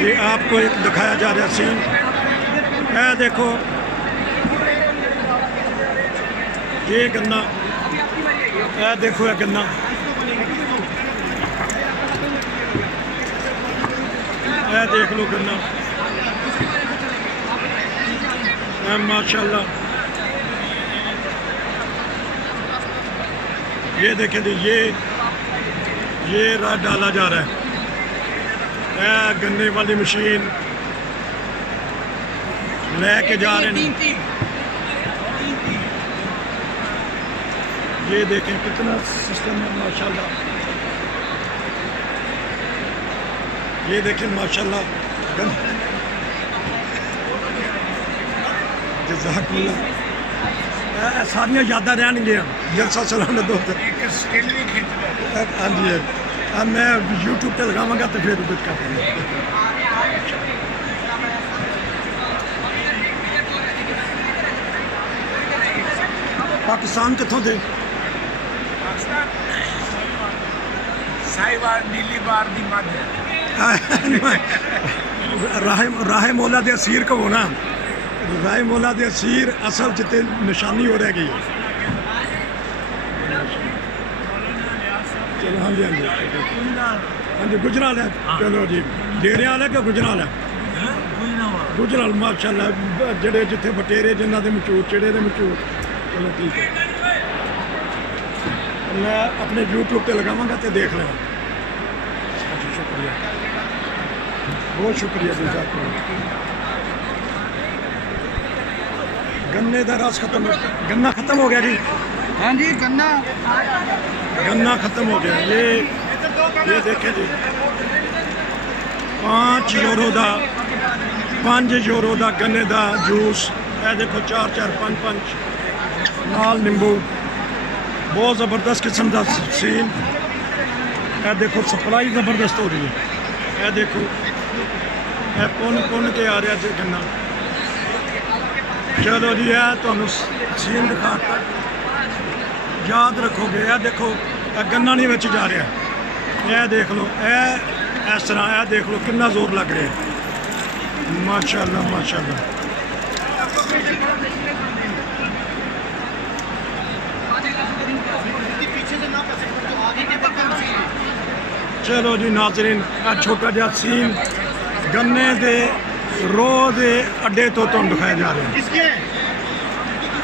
ये आपको एक दिखाया जा रहा सीन है, देखो ये गन्ना है, देखो ये गन्ना है, देख लो गन्ना है, माशाल्लाह। ये देखें जी, ये रात डाला जा रहा है, गन्ने वाली मशीन लेके जा रहे हैं। ये देखें कितना सिस्टम है माशाल्लाह। ये देखें माशाल्लाह, जज़ाकल्लाह। सारियां यादां रहणगियां जलसा चलाने दो। हाँ जी, मैं यूट्यूब पे लगावांगा तो फिर उधर कर पाकिस्तान कितों थे? राहे मौला दे असीर को होना, राहे मौला दे असीर असल जिते निशानी हो रह गई। चलो हाँ जी, हाँ जी, हाँ जी, गुजराल है। चलो जी, डेरे कि गुजराल है? गुजराल माशाल्लाह, जड़े जिथे बटेरे जिन्हों के मशहूर, चिड़े के मशहूर। चलो ठीक है, मैं अपने यूट्यूब पे लगावांगा तो देख लेना। शुक्रिया, बहुत शुक्रिया जी आपको। गन्ने का रस खत्म, गन्ना खत्म हो गया जी। हाँ जी, गन्ना खत्म हो गया। ये देखें जी, 5 यूरो का गन्ने का जूस। ये देखो 4-4, 5-5 नाल नींबू, बहुत ज़बरदस्त किस्म का सीन। ये देखो सप्लाई ज़बरदस्त हो रही है। ये देखो ये पुन के आ रहा जी गन्ना। चलो जी, है तो सीन दिखाता, याद रखोगे। यह देखो गन्ना नहीं बच जा रहा, यह देख लो, इस तरह यह देख लो कितना जोर लग रहा है। माशाल्लाह माशाल्लाह। चलो जी नाज़रीन, छोटा जहा सीन गन्ने के रोह के अड्डे तो तुहानूं दिखाया जा रहा है।